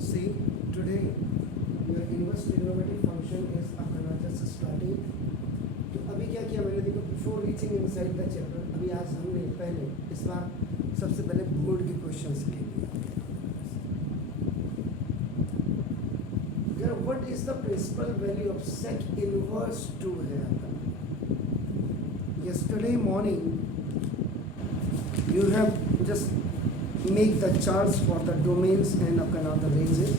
See, today your inverse trigonometric function is अपना just starting. तो अभी क्या किया मैंने, देखो before reaching inside the chapter, अभी आज हमने पहले इस बार सबसे पहले बोर्ड के क्वेश्चंस ले लिया. What is the principal value of sec inverse 2 है आपका. Yesterday morning you have just make the charts for the domains and the ranges,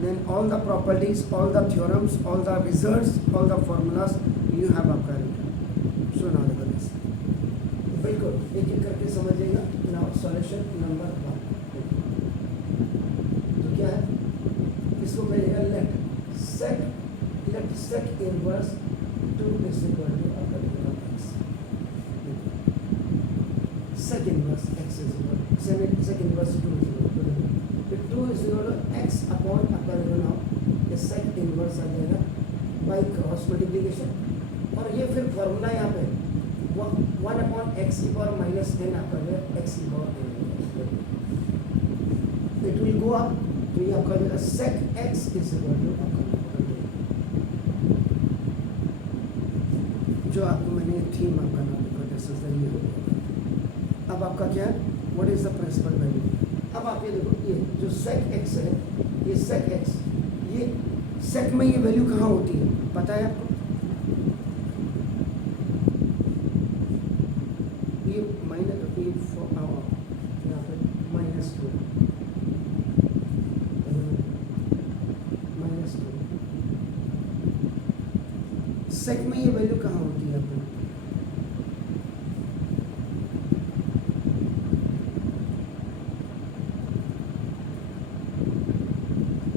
then all the properties, all the theorems, all the results, all the formulas you have आपका written. So now look at this. बिल्कुल एक एक करके समझिएगा. Now solution number 1. तो क्या है, इसको कहिएगा let sec inverse 2 is equal to आपका x. Sec inverse x is equal to sec inverse 2 is equal to 2 is equal to x upon आपका now ये sec inverse आ जाएगा by क्रॉस मल्टीप्लिकेशन. और ये फिर फॉर्मूला यहाँ पे 1 upon x की पावर माइनस n आपका है x की power n. It will go up तो ये आपका जाएगा sec x is equal to आपका जो आपको मैंने थीम आपका नाम लिखा दिस इज द न्यू. अब आपका क्या है, what is the principal value. अब आप ये देखो, ये जो sec x है, ये sec x, ये sec में ये वैल्यू कहाँ होती है पता है आपको. ये माइनस यहाँ पे -2 सेक में ये वैल्यू कहाँ होती है आपको.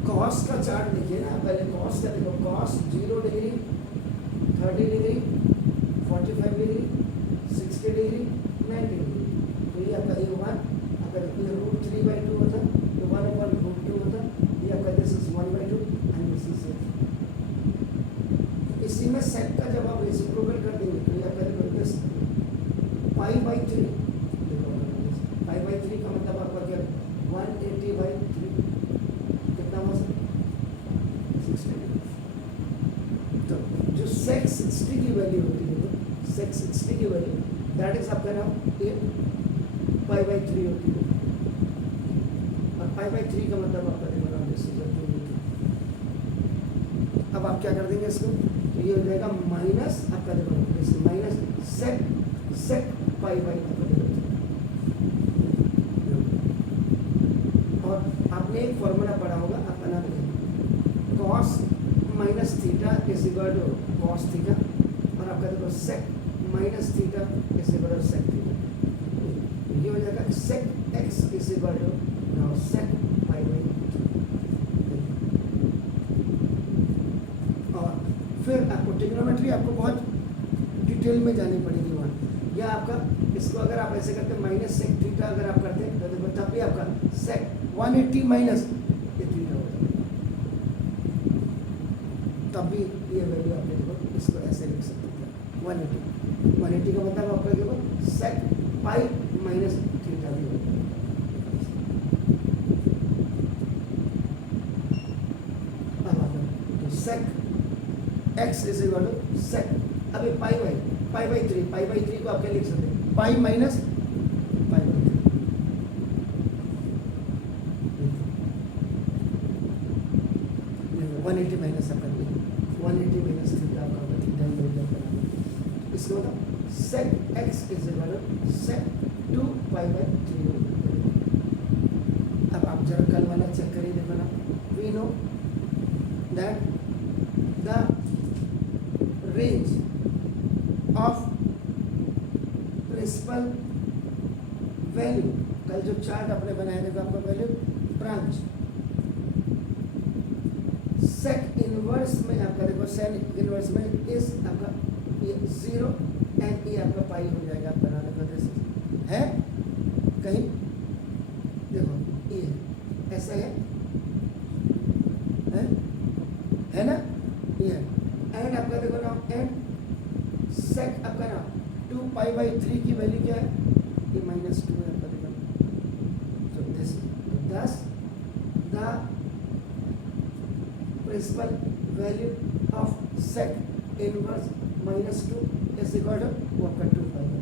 कॉस का चार्ट देखिए ना पहले. कॉस का देखो, cos 0 degree, 30 degree, 45 degree, 60 degree, 90 degree. तो ये आपका ये 1 अगर ये √3/2 होता तो 1/√2 होता. ये आपका this is 1/2 and this is इसी में सेक का जब आप रेसिप्रोकल कर देंगे तो ये आपका दिस π/3. देखो π/3 का मतलब आपका क्या 180/3 कितना हो सकता 60. तो जो सेक 60 की वैल्यू होती है, सेक 60 की वैल्यू दैट इज आपका नाम ये π/3 होती है. और π/3 का मतलब आपका देखो नाम दिस इज. अब आप क्या कर देंगे इसको, तो ये हो जाएगा माइनस आपका देखो माइनस सेक π/3. और आपने एक फॉर्मूला पढ़ा होगा आपका नाम cos minus theta is equal to cos theta. और आपका देखो sec minus theta is equal to sec theta. ये हो जाएगा sec x is equal to now sec π/3. फिर आपको ट्रिग्नोमेट्री आपको बहुत डिटेल में जानी पड़ेगी वहाँ. या आपका इसको अगर आप ऐसे करते माइनस सेक थीटा अगर आप करते तो देखो तब भी आपका सेक 180 माइनस ये थीटा हो जाएगा. तब भी ये वैल्यू आप देखो इसको ऐसे लिख सकते हैं 180 का मतलब आपका देखो सेक पाई माइनस थीटा भी होगा. अब आप तो सेक x इज इक्वल टू सेक. अभी π/3 को आप क्या लिख सकते हैं पाई माइनस π/3. 180 माइनस आपका 180 माइनस थीटा आपका थीटा ही मिल जाएगा. इसका मतलब सेक x इज इक्वल टू सेक 2π/3. अब आप जरा कल वाला चेक करिए. देखो ना, we know that the range of principal value, कल जो चार्ट आपने बनाया देखो आपका वैल्यू ब्रांच सेक इनवर्स में आपका देखो सेक इनवर्स में इस आपका ये 0 एंड ये आपका पाई हो जाएगा. आप बना देखो है कहीं देखो ये ऐसा है ना ये एंड आपका देखो ना एंड सेक आपका ना 2π/3 की वैल्यू क्या है ये -2 है आपका देखो. तो this 10 the principal value of sec inverse minus 2 is equal to 1/2 5.